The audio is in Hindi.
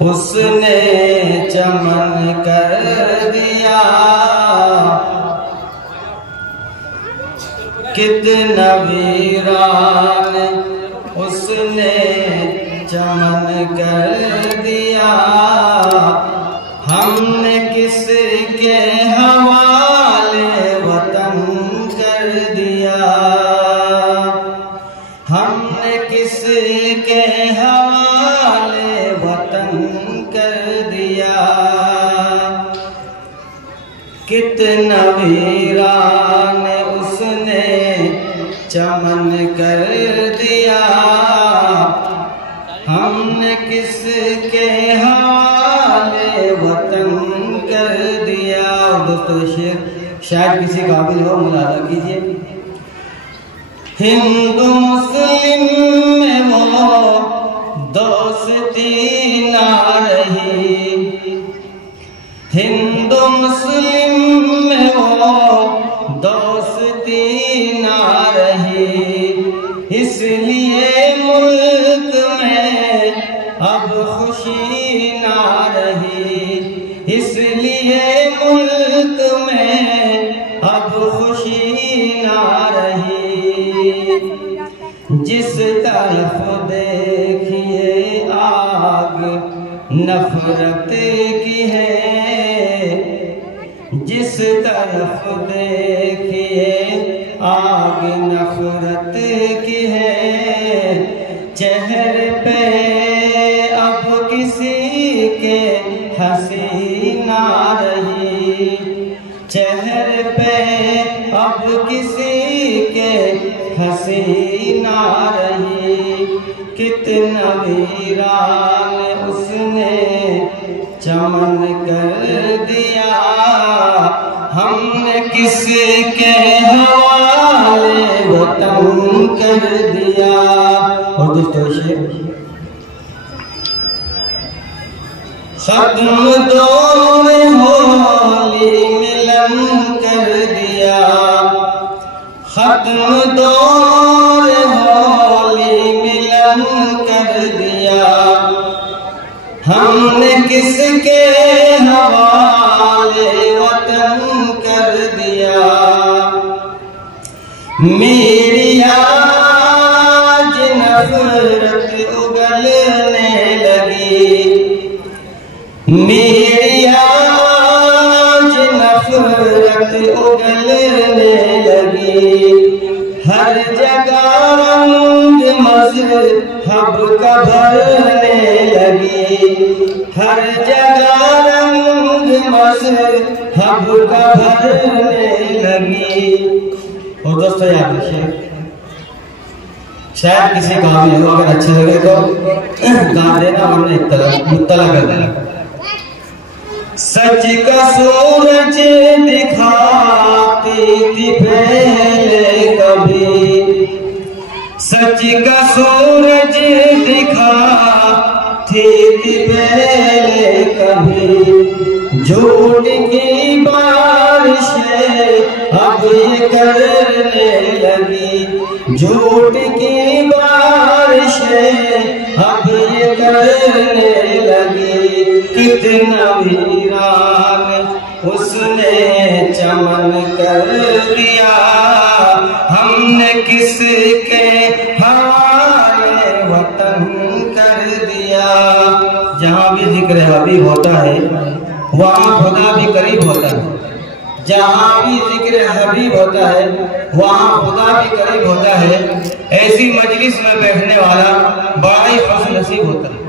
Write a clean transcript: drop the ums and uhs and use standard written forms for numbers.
उसने चमन कर दिया कितना वीरान, उसने चमन कर दिया। हमने किसके हवाले वतन कर दिया, हमने किसके हवाले वतन कर दिया। कितना वीरान उसने चमन कर दिया, हमने किसके हवाले वतन कर दिया। और दोस्तों शेर शायद किसी काबिल हो, मुलाजा कीजिए। हिंदू मुस्लिम में वो दोस्ती ना रही, हिंदू मुस्लिम में वो दोस्ती ना रही। इसलिए मुल्क में अब खुशी ना रही, इसलिए मुल्क में अब खुशी ना रही। जिस तरफ देखिए आग नफरत की है, जिस तरफ देखिए आग नफरत की है। चेहरे पे अब किसी के हंसी ना रही, चेहरे पे अब किसी के हंसी ना रही। कितना वीरान उसने चमन कर दिया, हमने किसके हवाले वतन कर दिया। और दोस्तों शेर खत्म दौर होली मिलन कर दिया, खत्म दौर होली मिलन कर दिया। हमने किसके हवाले वतन कर दिया। मेरी आज नफरत उगलने लगी, मेरी आज नफरत उगलने लगी। हर जगह रंग मजहब का भरने लगी, हर जगह रंग मजहब का भरने लगी। और दोस्तों याद रखिए, शायद किसी काबिल हो, अगर अच्छे लगे तो गा देना, वरना मुत्तला कर देना। सच का सूरज दिखाती थी पहले कभी, सच का सूरज दिखाती थी पहले कभी। झूठ की बारिशें अब ये करने लगी, झूठ की बारिशें अब ये करने लगी। कितना वीरान उसने चमन कर दिया, हमने किसके हवाले वतन कर दिया। जहाँ भी जिक्र हबीब होता है वहाँ खुदा भी करीब होता है, जहाँ भी जिक्र हबीब होता है वहाँ खुदा भी करीब होता है। ऐसी मजलिस में बैठने वाला बड़ा ही खुश नसीब होता है।